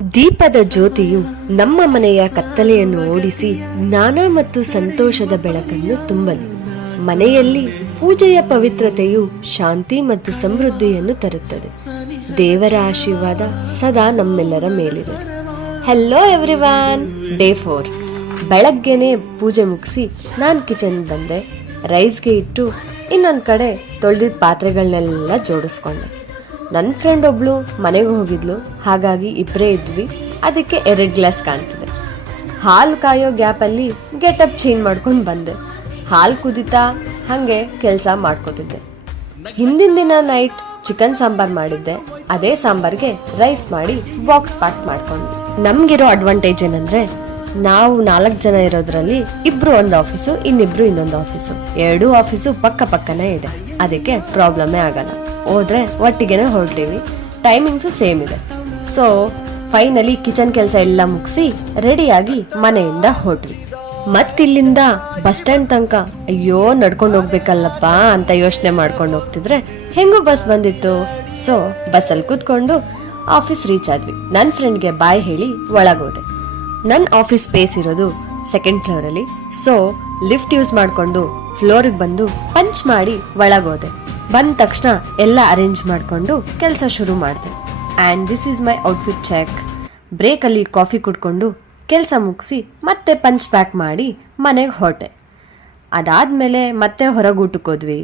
ದೀಪದ ಜ್ಯೋತಿಯು ನಮ್ಮ ಮನೆಯ ಕತ್ತಲೆಯನ್ನು ಓಡಿಸಿ ಜ್ಞಾನ ಮತ್ತು ಸಂತೋಷದ ಬೆಳಕನ್ನು ತುಂಬಲಿ. ಮನೆಯಲ್ಲಿ ಪೂಜೆಯ ಪವಿತ್ರತೆಯು ಶಾಂತಿ ಮತ್ತು ಸಮೃದ್ಧಿಯನ್ನು ತರುತ್ತದೆ. ದೇವರ ಆಶೀರ್ವಾದ ಸದಾ ನಮ್ಮೆಲ್ಲರ ಮೇಲಿದೆ. Hello everyone, day 4. ಬೆಳಗ್ಗೆನೆ ಪೂಜೆ ಮುಗಿಸಿ ನಾನು ಕಿಚನ್ ಬಂದೆ. ರೈಸ್ಗೆ ಇಟ್ಟು ಇನ್ನೊಂದು ಕಡೆ ತೊಳೆದಿದ್ದ ಪಾತ್ರೆಗಳನ್ನೆಲ್ಲ ಜೋಡಿಸ್ಕೊಂಡೆ. ನನ್ನ ಫ್ರೆಂಡ್ ಒಬ್ಳು ಮನೆಗೆ ಹೋಗಿದ್ಲು, ಹಾಗಾಗಿ ಇಬ್ಬರೇ ಇದ್ವಿ. ಅದಕ್ಕೆ 2 ಗ್ಲಾಸ್ ಕಾಣ್ತಿದೆ. ಹಾಲು ಕಾಯೋ ಗ್ಯಾಪಲ್ಲಿ ಗೆಟಪ್ ಚೇಂಜ್ ಮಾಡ್ಕೊಂಡು ಬಂದೆ. ಹಾಲು ಕುದಿತಾ ಹಾಗೆ ಕೆಲಸ ಮಾಡ್ಕೋತಿದ್ದೆ. ಹಿಂದಿನ ದಿನ ನೈಟ್ ಚಿಕನ್ ಸಾಂಬಾರ್ ಮಾಡಿದ್ದೆ. ಅದೇ ಸಾಂಬಾರ್ಗೆ ರೈಸ್ ಮಾಡಿ ಬಾಕ್ಸ್ ಪ್ಯಾಕ್ ಮಾಡ್ಕೊಂಡ್ವಿ. ನಮ್ಗಿರೋ ಅಡ್ವಾಂಟೇಜ್ ಏನಂದ್ರೆ, ನಾವು 4 ಜನ ಇರೋದ್ರಲ್ಲಿ ಇಬ್ರು ಒಂದು ಆಫೀಸು, ಇನ್ನಿಬ್ರು ಇನ್ನೊಂದು ಆಫೀಸು. 2 ಆಫೀಸು ಪಕ್ಕ ಪಕ್ಕನೇ ಇದೆ. ಅದಕ್ಕೆ ಪ್ರಾಬ್ಲಮೇ ಆಗಲ್ಲ. ಹೋದ್ರೆ ಒಟ್ಟಿಗೆನೆ ಹೊರಡ್ತೀವಿ. ಟೈಮಿಂಗ್ಸು ಸೇಮ್ ಇದೆ. ಸೊ ಫೈನಲಿ ಕಿಚನ್ ಕೆಲಸ ಎಲ್ಲ ಮುಗಿಸಿ ರೆಡಿಯಾಗಿ ಮನೆಯಿಂದ ಹೊರಟ್ವಿ. ಮತ್ತಿಲ್ಲಿಂದ ಬಸ್ ಸ್ಟ್ಯಾಂಡ್ ತನಕ ಅಯ್ಯೋ ನಡ್ಕೊಂಡು ಹೋಗ್ಬೇಕಲ್ಲಪ್ಪ ಅಂತ ಯೋಚನೆ ಮಾಡ್ಕೊಂಡು ಹೋಗ್ತಿದ್ರೆ ಹೆಂಗೂ ಬಸ್ ಬಂದಿತ್ತು. ಸೊ ಬಸ್ಸಲ್ಲಿ ಕೂತ್ಕೊಂಡು ಆಫೀಸ್ ರೀಚ್ ಆದ್ವಿ. ನನ್ನ ಫ್ರೆಂಡ್ಗೆ ಬಾಯ್ ಹೇಳಿ ಒಳಗೋದೆ. ನನ್ನ ಆಫೀಸ್ ಸ್ಪೇಸ್ ಇರೋದು 2nd ಫ್ಲೋರಲ್ಲಿ. ಸೊ ಲಿಫ್ಟ್ ಯೂಸ್ ಮಾಡಿಕೊಂಡು ಫ್ಲೋರಿಗೆ ಬಂದು ಪಂಚ್ ಮಾಡಿ ಒಳಗೋದೆ. ಬಂದ ತಕ್ಷಣ ಎಲ್ಲ ಅರೇಂಜ್ ಮಾಡಿಕೊಂಡು ಕೆಲಸ ಶುರು ಮಾಡಿದೆ. And this is my outfit check. ಬ್ರೇಕಲ್ಲಿ ಕಾಫಿ ಕುಡ್ಕೊಂಡು ಕೆಲಸ ಮುಗಿಸಿ ಮತ್ತೆ ಪಂಚ್ ಪ್ಯಾಕ್ ಮಾಡಿ ಮನೆಗೆ ಹೊರಟೆ. ಅದಾದಮೇಲೆ ಮತ್ತೆ ಹೊರಗೆ ಊಟಕ್ಕೆ ಹೋದ್ವಿ.